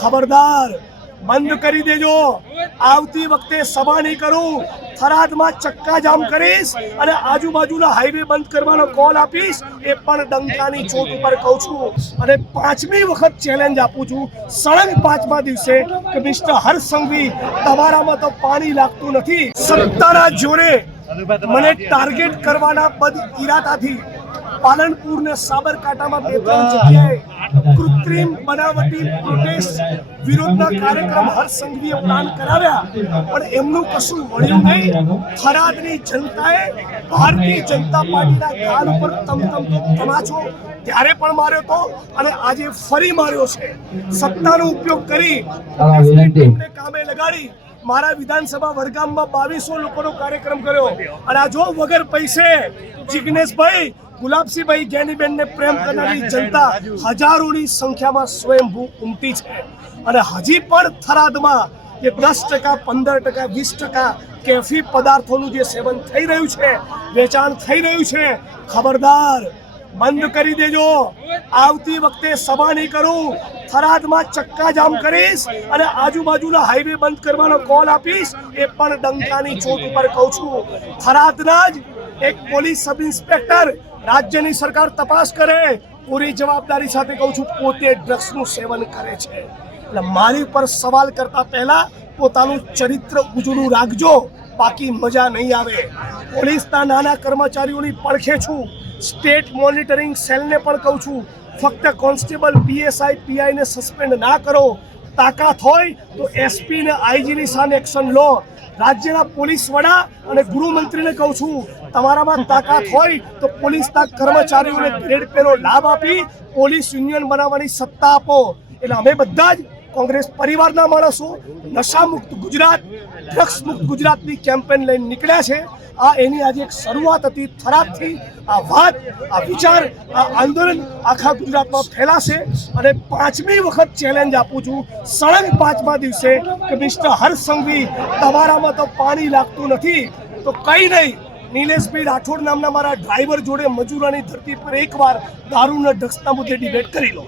ખબરદાર, બંધ કરી દેજો. આવતી વખતે સભા નહીં કરું, થરાદમાં ચક્કાજામ કરીશ અને આજુબાજુના હાઈવે બંધ કરવાનો કોલ આપીશ. એ પણ ડંકાની ચોટ ઉપર કહું છું. અને પાંચમી વખત ચેલેન્જ આપું છું, સળંગ પાંચમા દિવસે, કે મિસ્ટર હર્ષ સંઘવી, તમારામાં તો પાણી લાગતું નથી. સત્તાના જોરે મને ટાર્ગેટ કરવાના બદ ઇરાદાથી પાલનપુર ને સાબરકાંઠામાં 2-3 જગ્યાએ કૃત્રિમ બનાવટી પ્રોટેસ્ટ વિરોધના કાર્યક્રમ હર્ષ સંઘવીએ પ્લાન કરાવ્યા, પણ એમનું કશું વળ્યું નહીં. થરાદની જનતાએ ભારતીય જનતા પાર્ટીના ગાલ ઉપર તમતમતો તમાચો ત્યારે પણ માર્યો હતો અને આજે ફરી માર્યો છે. સત્તાનો ઉપયોગ કરી ટીમને કામે લગાડી મારા વિધાનસભા વડગામમાં 2200 લોકોનો કાર્યક્રમ કર્યો. અને આ જો વગર પૈસે જિગ્નેશભાઈ, ગુલાબસિંહભાઈ, જ્ઞાનીબેનને પ્રેમ કરનારી જનતા હજારોની સંખ્યામાં સ્વયંભૂ ઉમટી છે. અને હજી પણ થરાદમાં જે 10%, 15%, 20% કેફી પદાર્થોનું જે સેવન થઈ રહ્યું છે, વેચાણ થઈ રહ્યું છે, ખબરદાર, બંધ કરી દેજો. આવતી વખતે સભા નહીં કરું, થરાદમાં ચક્કાજામ કરીશ અને આજુબાજુના હાઈવે બંધ કરવાનો કોલ આપીશ. એ પણ ડંકાની ચોટ ઉપર કહું છું. થરાદના જ એક પોલીસ સબ ઇન્સ્પેક્ટર, રાજ્યની સરકાર તપાસ કરે, પૂરી જવાબદારી સાથે કહું છું, પોતે ડ્રગ્સનું સેવન કરે છે. એટલે મારી પર સવાલ કરતા પહેલા પોતાનું ચરિત્ર ઉજળું રાખજો, બાકી મજા નહીં આવે. પોલીસના નાના કર્મચારીઓની પડખે છું. સ્ટેટ મોનિટરિંગ સેલને પણ કહું છું, ફક્ત કોન્સ્ટેબલ, પીએસઆઈ, પીઆઈને સસ્પેન્ડ ના કરો. તાકાત હોય તો એસપી ને આઈજીની સામે એક્શન લો. રાજ્યના પોલીસ વડા અને ગૃહમંત્રીને કહું છું, તમારામાં તાકાત હોય તો પોલીસના કર્મચારીઓને ગ્રેડ પેનો લાભ આપી પોલીસ યુનિયન બનાવવાની સત્તા આપો. એટલે અમે બધા જ કોંગ્રેસ પરિવારના માણસો નશા મુક્ત ગુજરાત, ડ્રગ્સ મુક્ત ગુજરાતની કેમ્પેન લઈને નીકળ્યા છે. આ એની આજે એક શરૂઆત હતી. થરાદથી આ વાત, આ વિચાર, આ આંદોલન આખા ગુજરાતમાં ફેલાશે. અને પાંચમી વખત ચેલેન્જ આપું છું, સળંગ પાંચમા દિવસે, કે મિસ્ટર હર્ષ સંઘવી, તમારામાં તો પાણી લાગતું નથી. તો કંઈ નહીં, નિલેશભાઈ રાઠોડ નામના મારા ડ્રાઈવર જોડે મજૂરાની ધરતી પર એકવાર દારૂના ડ્રગ્સના મુદ્દે ડિબેટ કરી લો.